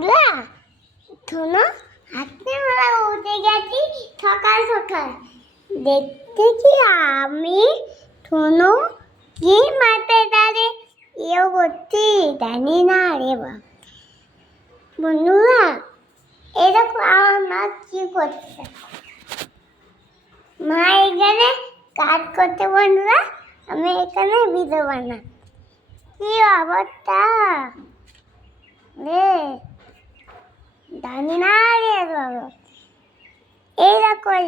না শোনো, আজকে আমরা উঠে গেছি সকাল সকাল। দেখতে কি আমি শোনো কি মাঠে দাঁড়িয়ে ইয়ে করছি জানি না রে বাবা। বন্ধুরা এরকম আমার মা কি করছে, মা এখানে কাজ করতে, বন্ধুরা আমি এখানে ভিডিও বানাচ্ছি। কি অবস্থা রে জানি না রে বাবা। এইরকম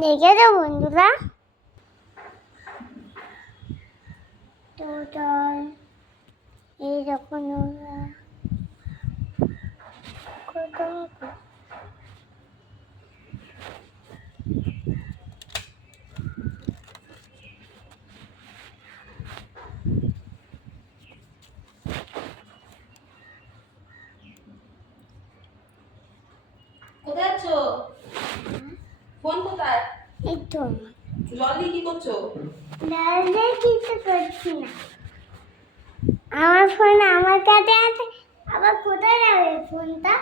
দেখেছো বন্ধুরা, তো এইরকম কোথায় আছো? ফোন কোথায়? এই তো জল দিয়ে কি করছো? দাদা কিছু করছি না, আমার ফোন আমার কাছে আছে, আবার কোথায় যাবে ফোনটা?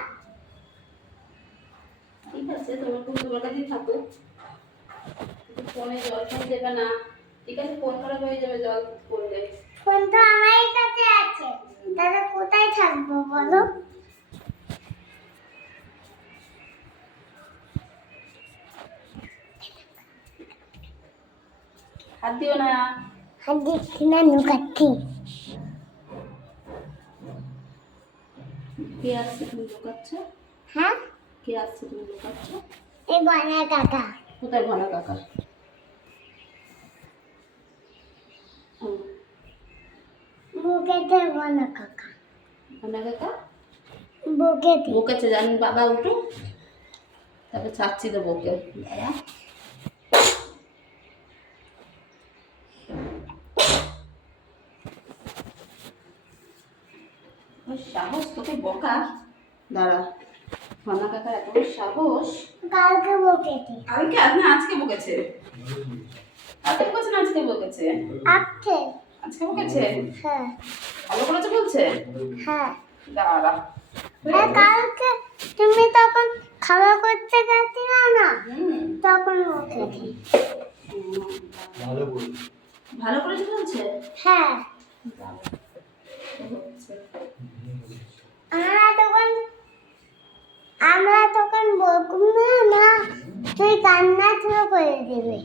ঠিক আছে, তোমার ফোন তোমার কাছেই থাকো, ফোনে জল ফোন দেবে না। ঠিক আছে, ফোন খারাপ হয়ে যাবে জল পড়লে। ফোন তো আমার কাছে আছে, দাদা কোথায় থাকবো বলো? হাত দিও না। হাত দিচ্ছি না, লুকাচ্ছি। কে আসছে তুমি লুকাচ্ছ? হ্যাঁ, কে আসছে তুমি লুকাচ্ছ? এই বনা কাকা। কোথায় ঘনা কাকা? বুকেতে বনা কাকা। ঘনা কাকা বুকেতে বকেছে, জানি বাবা উঠো, তারপর চাচ্ছি তো বকে দাদা। ওর সাহস তোকে বকা, দাঁড়া। ঘনা কাকার এত বড় সাহস। কালকে বুকেতে কালকে না, আজকে বকেছে। আজকে বকেছে না, আজকে বকেছে? আপকে। আজকে বকেছে? হ্যাঁ ভালো করেছে বলছে? হ্যাঁ দাঁড়া। হ্যাঁ, কালকে তুমি তখন খাওয়া করতে গেছিলে না, তখন বুকেতে। ভালো করেছে বলছে? হ্যাঁ, আমরা তখন বকব না, তুই কান্না শুরু করে দিবি।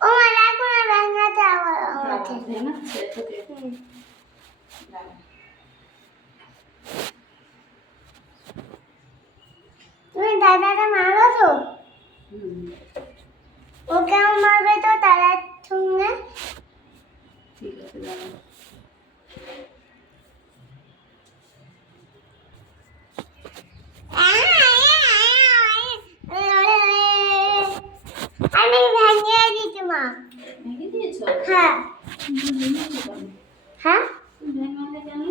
ও মা রাখো না, রান্নাতে আবার আমাকে। ভেঙাচ্ছে তোকে? দাঁড়া। তুমি দাদাকে মারো তো, ওকে মারবে তো দাদার সঙ্গে। ঠিক আছে, দাঁড়া। আমি ভাঙিয়ে দিচ্ছি মা। ভেঙে দিয়েছো? হ্যাঁ ভেঙেছো কেন? হ্যাঁ, ভেঙালে কেন?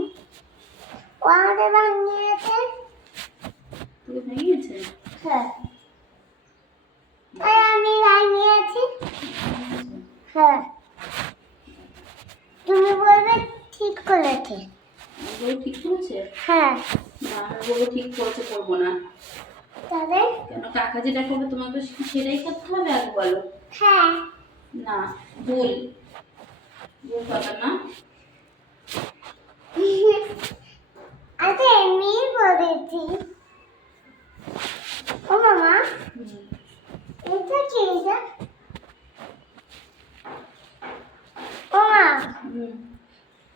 ও আমাদের ভাঙিয়েছে। তোকে ভেঙেছে? হ্যাঁ, তাই আমি ভাঙিয়েছি। হ্যাঁ, তুমি বলবে ঠিক করেছে। বউ ঠিক করেছে? হ্যাঁ, না, বউ ঠিক করেছে করবো না। তবে কেন, কাকা যেটা করবে তোমাকে সেটাই করতে হবে আগে বলো। হ্যাঁ, না, ভুল। ভুল কথা না। আচ্ছা এমনি বলেছি। ও মামা, এটা কি এটা? ও মা,